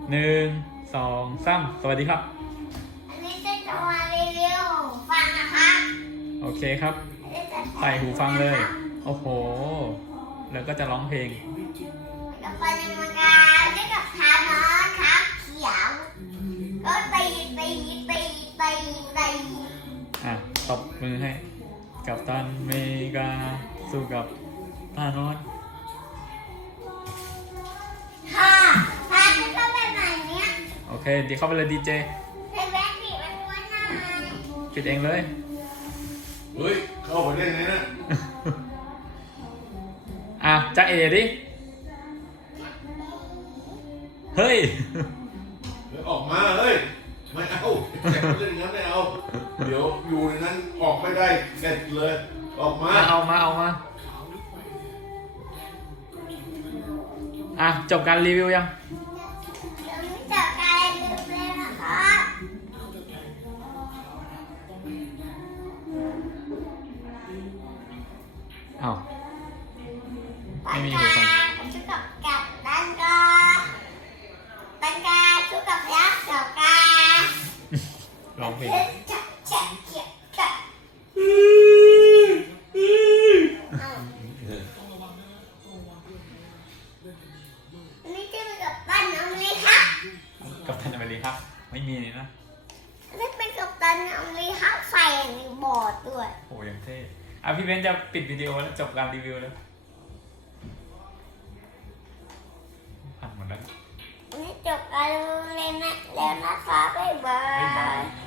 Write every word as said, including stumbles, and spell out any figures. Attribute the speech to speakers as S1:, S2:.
S1: หนึ่งสองสามสวัสดีครับ
S2: อันนี้จะมารีวิวฟังนะครับ
S1: โอเคครับใส่หูฟังเลยโอ้โหแล้วก็จะร้องเพลง
S2: แล้วก็จะมากาวด้วยกับทานอสครับเขียวก็ตีตีตีตีตี
S1: อ่ะตบมือให้กับตันเมกาสู้กับธานอส
S2: ค่ะทานจะเข้าไปไหนเนี้ย
S1: โอเคดีเข้าไปเลยดีเจ
S2: ใส่แว่นปิดมันม้วนหน่อย
S1: ปิดเองเลย
S3: เฮ้ยเข้าไปได้ไงนะ
S1: อ่ะจะเอดิเฮ้ย
S3: เดี๋ยวออกมาเฮ้ยไม่เอาแกเล่นอย่างนั้นไม่เอาเดี๋ยวอยู่ในนั้นออกไม่ได้เสร็จเลยออกมา
S1: มาเอามาเอามาอ่ะจบการรีวิวยัง
S2: เดี๋ยวนี้จับการรีวิวเลยนะครับ
S1: อ้าว
S2: ตั
S1: ไม่
S2: ง
S1: มี
S2: กา
S1: หูฟัง
S2: ชุดกับกับตังกาตังกาชุดกับยักษ์กับกา
S1: ร้องเพลง
S2: จะจะจะจะอันนี้จะเป็นกับตันน้ำเลยครับ
S1: กับทันอเมริกาไม่มีนี่นะ
S2: อันนี้เป็นกับตันน้ำเลยครับใส่ในบอร์ดด้วย
S1: โอ้ยังเท่อ่ะพี่เบนจะปิดวิดีโอแล้วจบการรีวิวแล้วผ่านหมดแล้ว
S2: อันนี้จบการเรียนนะแล้วนะคะบ๊ายบา
S1: บ๊ายบาย ย